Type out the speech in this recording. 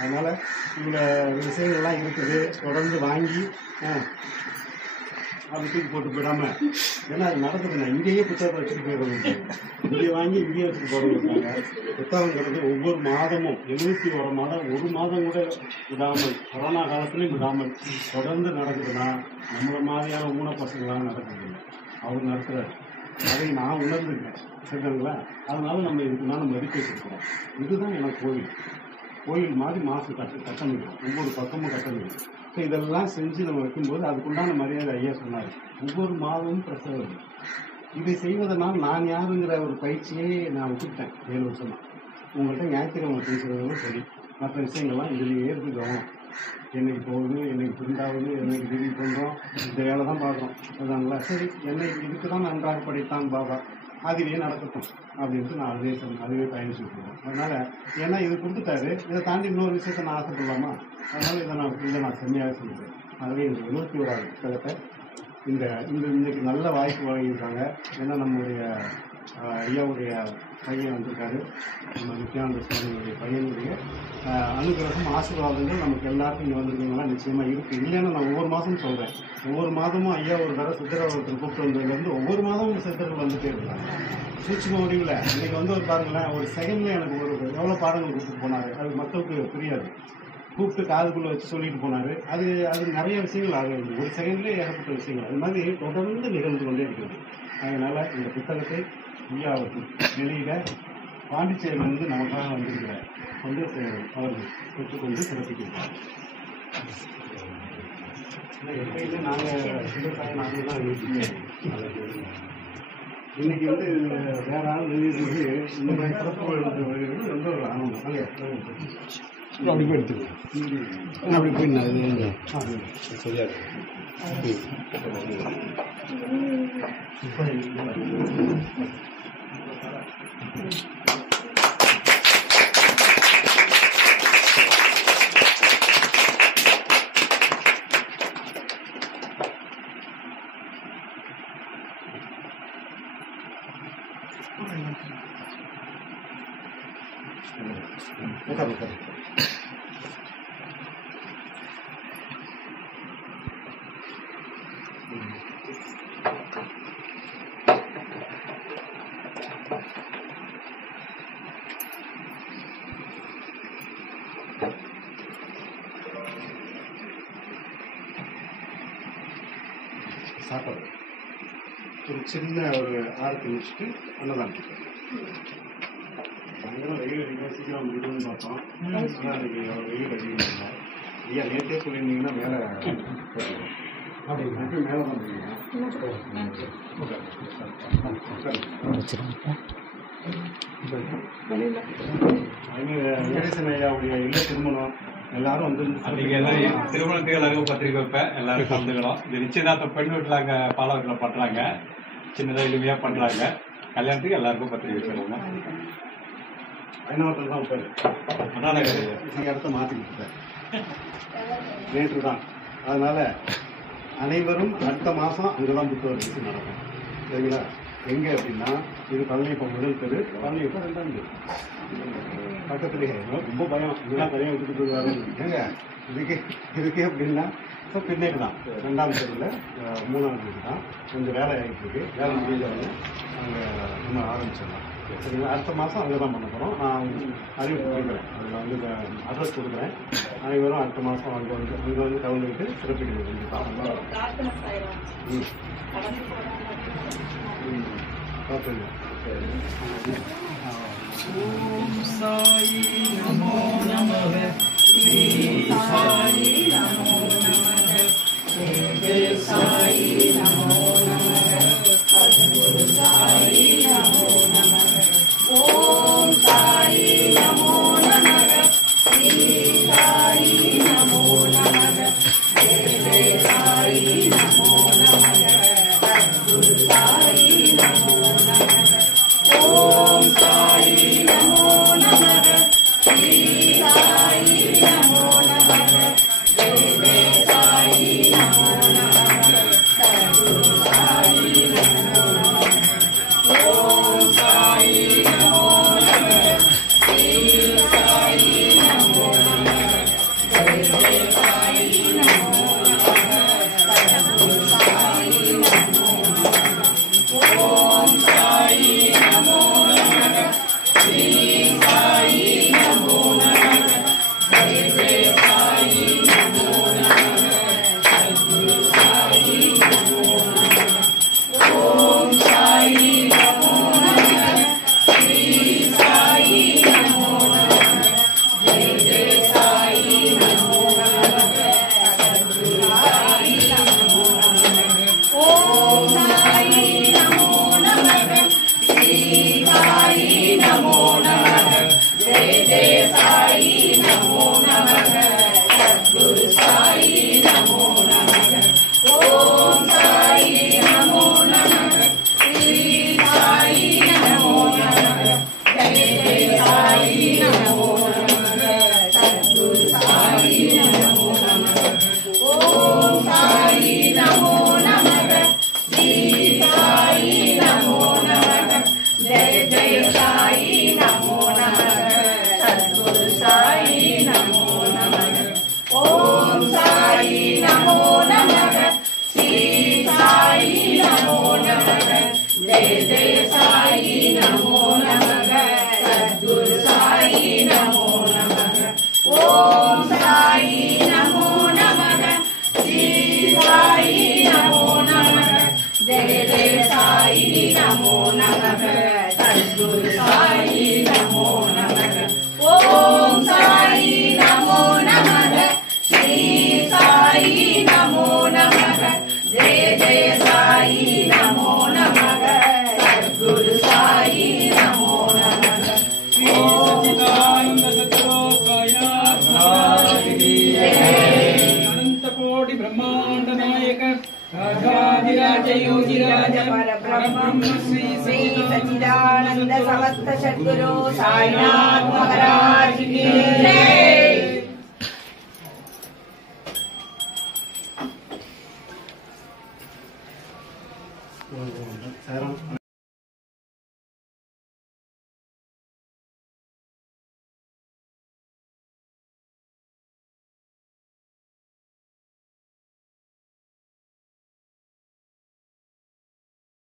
அதனால இவ்வளோ விஷயங்கள்லாம் இருக்குது. தொடர்ந்து வாங்கி அப்படி தூக்கி போட்டு போயிடாம, ஏன்னா அது நடக்குதுண்ணா. இங்கேயே புத்தகத்தை வச்சுட்டு போயிடுறது, இங்கே வாங்கி இங்கேயே வச்சுட்டு போகிறவங்க. புத்தகங்கிறது ஒவ்வொரு மாதமும் 71 மாதம், ஒரு மாதம் கூட விடாமல், கொரோனா காலத்துலையும் விடாமல் தொடர்ந்து நடக்குதுன்னா நம்மளை மாதிரியான ஊன பசங்களாம் நடக்குது. அவர் நடத்துகிறார், அதை நான் உணர்ந்துருக்கேன். சரிங்களா? அதனால நம்ம இதுக்குனால மதிப்பு வச்சுருக்கிறோம். இதுதான் எனக்கு கோயில் மாதிரி மாசு கட்டமைக்கும், ஒவ்வொரு பக்கமும் கட்டமைக்கும். ஸோ இதெல்லாம் செஞ்சு நம்ம வைக்கும்போது அதுக்குண்டான மரியாதை ஐயா சொன்னார். ஒவ்வொரு மாதமும் பிரசவம். இதை செய்வதனால் நான் யாருங்கிற ஒரு பயிற்சியை நான் விட்டுட்டேன் 7 வருஷமா. உங்கள்கிட்ட ஞாயிற்றுக்கிழமை பேசுகிறதும் சரி, மற்ற விஷயங்கள்லாம் இதுலேயே இருக்கு கவனம். என்னைக்கு போகுது, என்னைக்கு பிரிண்டாகுது, என்னைக்கு திடீர் பண்ணுறோம், இந்த வேலை தான் பார்க்குறோம். அதுதாங்களா? சரி, என்னை இதுக்கு தான் நன்றாக படைத்தான் பாபா, அதுவே நடக்கட்டும் அப்படின்ட்டு நான் அதுவே பயணிச்சுட்டு இருக்கேன். அதனால ஏன்னா இது கொடுத்துட்டாரு, இதை தாண்டி இன்னொரு விஷயத்தை நான் ஆசைப்படலாமா? அதனால இதை நான் செம்மையாக சொல்லுறேன். ஆகவே இந்த 71வது புத்தகத்தை இன்னைக்கு நல்ல வாய்ப்பு வழங்கியிருக்காங்க. ஏன்னா நம்முடைய ஐயாவுடைய பையன் வந்திருக்காரு, நம்ம நித்யானந்த சுவாமியுடைய பையனுடைய அனுகிரகம் ஆசீர்வாதங்கள் நமக்கு எல்லாருக்கும் இங்கே வந்திருக்கீங்கன்னா நிச்சயமாக இருக்குது. இல்லைன்னா நான் ஒவ்வொரு மாதமும் சொல்கிறேன், ஒவ்வொரு மாதமும் ஐயா ஒரு தடவை சித்தரவத்தில் கூப்பிட்டு வந்ததுலேருந்து ஒவ்வொரு மாதமும் சித்தர்கள் வந்துட்டே இருக்காங்க. சூட்சும வடிவில் இன்றைக்கி ஒரு பாருங்களேன், ஒரு செகண்டில் எனக்கு எவ்வளோ பாடங்கள் கொடுத்துட்டு போனார். அது மக்களுக்கு புரியாது. கூப்பிட்டு காதுக்குள்ளே வச்சு சொல்லிட்டு போனார். அது நிறைய விஷயங்கள் ஆகுது, ஒரு செகண்ட்லேயே ஏகப்பட்ட விஷயங்கள் அது மாதிரி தொடர்ந்து நிகழ்ந்து கொண்டே இருக்கிறது. அதனால் இந்த புத்தகத்தை ஐயா வெளியிட பாண்டிச்சேரியிலிருந்து நமக்காக வந்திருக்கிறார் அவர்கள் பெற்றுக்கொண்டு சிறப்பிக்கிறார். எப்பயுமே நாங்கள் சிவக்காக நாங்கள் தான் இன்னைக்கு வேற ஆள் வெளியிடுறது இந்த மாதிரி சிறப்பு ரொம்ப ஒரு ஆனந்தம். அப்படி போய் எடுத்துக்கலாம், அப்படி போய் சரியா சாப்பாடு ஒரு சின்ன ஒரு ஆரத்தி முடிச்சுட்டு அன்னதானம். பயங்கரம் வெயில் அடிக்கும், சீக்கிரம் முடிக்கணும்னு பார்த்தோம். ஆனால் இன்னைக்கு வெயில் அடிக்கணும். ஐயா நேற்றே சொல்லியிருந்தீங்கன்னா மேலே அப்படி மேலே தான் வீரேசன் ஐயாவுடைய இல்ல திருமணம் எல்லாரும் திருமணத்துக்கு எல்லாருக்கும் பத்திரிக்கை வைப்பேன், எல்லாரும் கலந்துக்கணும். இது நிச்சயதார்த்தம் பெண் வீட்டில் அங்கே பாலவரத்தில் பண்ணுறாங்க, சின்னதாக எளிமையாக பண்ணுறாங்க. கல்யாணத்துக்கு எல்லாருக்கும் பத்திரிக்கை வச்சுருவாங்க. பயணத்தில் தான் வைப்பாரு. அதனால இடத்த மாற்றி கொடுத்தார் நேற்று தான். அதனால அனைவரும் அடுத்த மாதம் அங்கே தான் புத்தக நிகழ்ச்சி நடக்கும். சரிங்களா? எங்கே அப்படின்னா இது பழனியப்பம் முதல் தெரு, பழனியப்பம் 2ஆம் தெரு பக்கத்துலேயே. ரொம்ப பயம், இதெல்லாம் தனியாக விட்டுட்டு போயிடுவாரு ஏங்க இதுக்கே அப்படின்னா ஸோ பின்னாடி தான் 2ஆம் தெருவில் 3ஆம் தெரு தான். கொஞ்சம் வேலை ஆகிட்டு இருக்கு, வேலை முடிஞ்சவங்க அங்கே நம்ம ஆரம்பிச்சிடலாம். சரிங்களா? அடுத்த மாதம் அங்கே தான் பண்ண போகிறோம். நான் அறிவிப்பு கொடுக்குறேன், அதில் அட்ரஸ் கொடுக்குறேன். அனைவரும் அடுத்த மாதம் அங்கே வந்து கலந்துக்கிட்டு சிறப்பிக்கிறது கண்டிப்பாக. ஓம் சாயி நமோ நமः, ஸ்ரீ சாயி நமோ நமः, ஸ்ரீ சாயி நமோ நமः, சத்குரு சாயி நமோ நமः. ஓம் சாயி நமோ நமः, ஸ்ரீ சாயி நமோ நமः, ஸ்ரீ சாயி நமோ நமः, சத்குரு சாயி நமோ நமः. ஓம் சாயி நமோ நமः, ஸ்ரீ सद्गुरु साई नमो नमः। ओम साई नमो नमः। श्री साई नमो नमः। जय जय साई नमो नमः। सद्गुरु साई नमो नमः। ओम साई नमो नमः। श्री साई नमो नमः। जय जय साई नमो नमः। सद्गुरु साई नमो नमः। ओम साई नमो नमः। श्री साई नमो नमः। जय जय साई नमो नमः। सद्गुरु साई नमो नमः। ओम साई नमो नमः। श्री साई नमो नमः। जय जय साई नमो नमः। सद्गुरु साई नमो नमः। अनंत कोटि ब्रह्मांड नायक राजाधिराज योगिराज परब्रह्म श्री सच्चिदानंद समस्त सद्गुरु साईनाथ महाराज की जय।